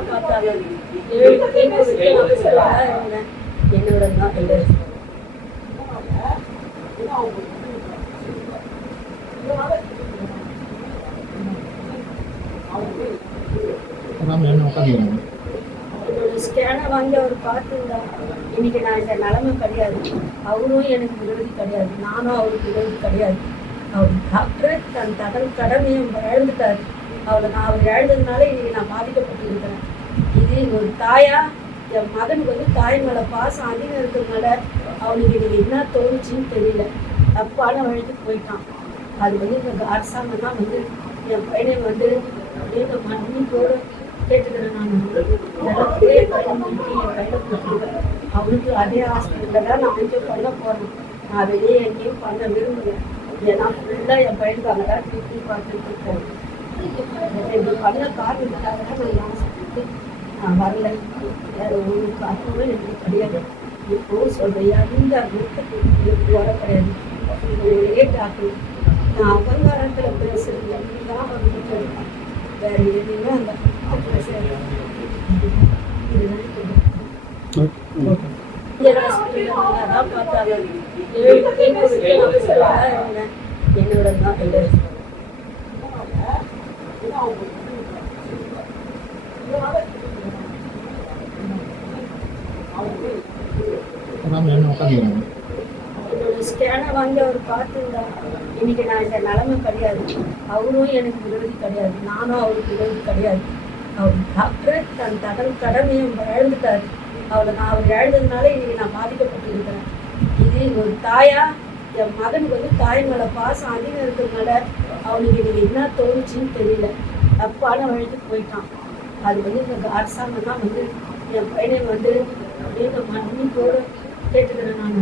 தான் பார்த்தாங்க. 7 தேங்காய் வச்சு நான் சுத்தமாக இருந்தேன். என்னோட தான் இது. ஸ்கேனை வாங்கி அவர் பார்த்துருந்தா இன்னைக்கு நான் இந்த நிலைமை கிடையாது. அவரும் எனக்கு விரோதி கிடையாது, நானும் அவருக்கு விரோதி கிடையாது. அவர் டாக்டர் தன் கடமையை இழந்துட்டார். அவர் இழந்ததுனால இன்னைக்கு நான் பாதிக்கப்பட்டு இருக்கிறேன். இது ஒரு தாயா என் மகனுக்கு வந்து தாய் மேலே பாசம் அதிகம் இருக்கிறதுனால அவனுக்கு இன்னைக்கு என்ன தோணுச்சுன்னு தெரியல. தப்பான வழிக்கு போயிட்டான். அது வந்து இந்த அரசாங்கம் தான் வந்து என் பையனை வந்து அப்படியே மன்னிப்போடு கேட்டுக்கிறேன். நான் நிலத்திலே பயன்படுத்தி என் கையில் கொடுத்துருவேன். அவனுக்கு அதே ஹாஸ்பிட்டலில் தான் நான் அங்கே பண்ண போகிறேன். நான் வெளியே எங்கேயும் பண்ண விரும்புகிறேன். ஏன்னா ஃபுல்லாக என் பையனுக்கு அங்கே தான் ட்ரீட்மெண்ட் பார்த்துட்டு இருக்கேன். இப்படி பண்ண காரணத்துக்காக தான் நான் ஹாஸ்பிட்டலுக்கு நான் வரல. வேறு ஒரு காரணமும் எனக்கு கிடையாது. இப்போது சொல்கிறேன், எந்த எனக்கு வர கிடையாது. ஒரே டாக்டர் நான் அகங்காரத்தில் பேசுகிறது தான் வந்துட்டு இருக்கேன். வேறு எதுவுமே அந்த தான் பார்த்தாங்க. 7 தேங்காய் வச்சு நான் சுத்தமாக இருந்தேன். என்னோட தான் இது. ஸ்கேனை வாங்கி அவர் பார்த்துருந்தா இன்னைக்கு நான் இந்த நிலைமை கிடையாது. அவரும் எனக்கு விரோதி கிடையாது, நானும் அவருக்கு விரோதி கிடையாது. அவர் டாக்டர் தன் கடமையை இழந்துட்டார். அவர் இழந்ததுனால இன்னைக்கு நான் பாதிக்கப்பட்டு இருக்கிறேன். இது ஒரு தாயா என் மகனுக்கு வந்து தாய் மேலே பாசம் அதிகம் இருக்கிறதுனால அவனுக்கு இன்னைக்கு என்ன தோணுச்சுன்னு தெரியல. தப்பான வழிக்கு போயிட்டான். அது வந்து இந்த அரசாங்கம் தான் வந்து என் பையனை வந்து அப்படியே மன்னிப்போடு கேட்டுக்கிறேன். நான்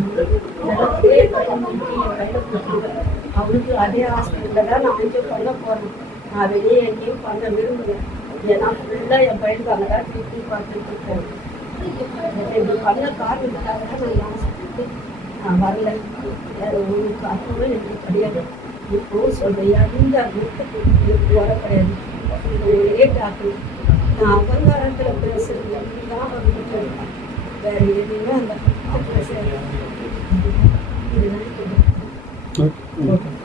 நிலத்திலே பயன்படுத்தி என் கையில் கொடுத்துருவேன். அவனுக்கு அதே ஹாஸ்பிட்டலில் தான் நான் அங்கே பண்ண போகிறேன். நான் வெளியே எங்கேயும் பண்ண விரும்புகிறேன். ஏன்னா ஃபுல்லாக என் பையனுக்கு அங்கே தான் ட்ரீட்மெண்ட் பார்த்துட்டு இருக்கேன். இப்படி பண்ண காரணத்துக்காக தான் நான் ஹாஸ்பிட்டலுக்கு நான் வரல. வேறு ஒரு காரணமும் எனக்கு கிடையாது. இப்போது சொல்கிறேன், எந்த எனக்கு வர கிடையாது. ஒரே டாக்டர் நான் அகங்காரத்தில் பேசுகிறது தான் வந்துட்டு இருக்கேன். வேறு எதுவுமே அந்த இதுதான்.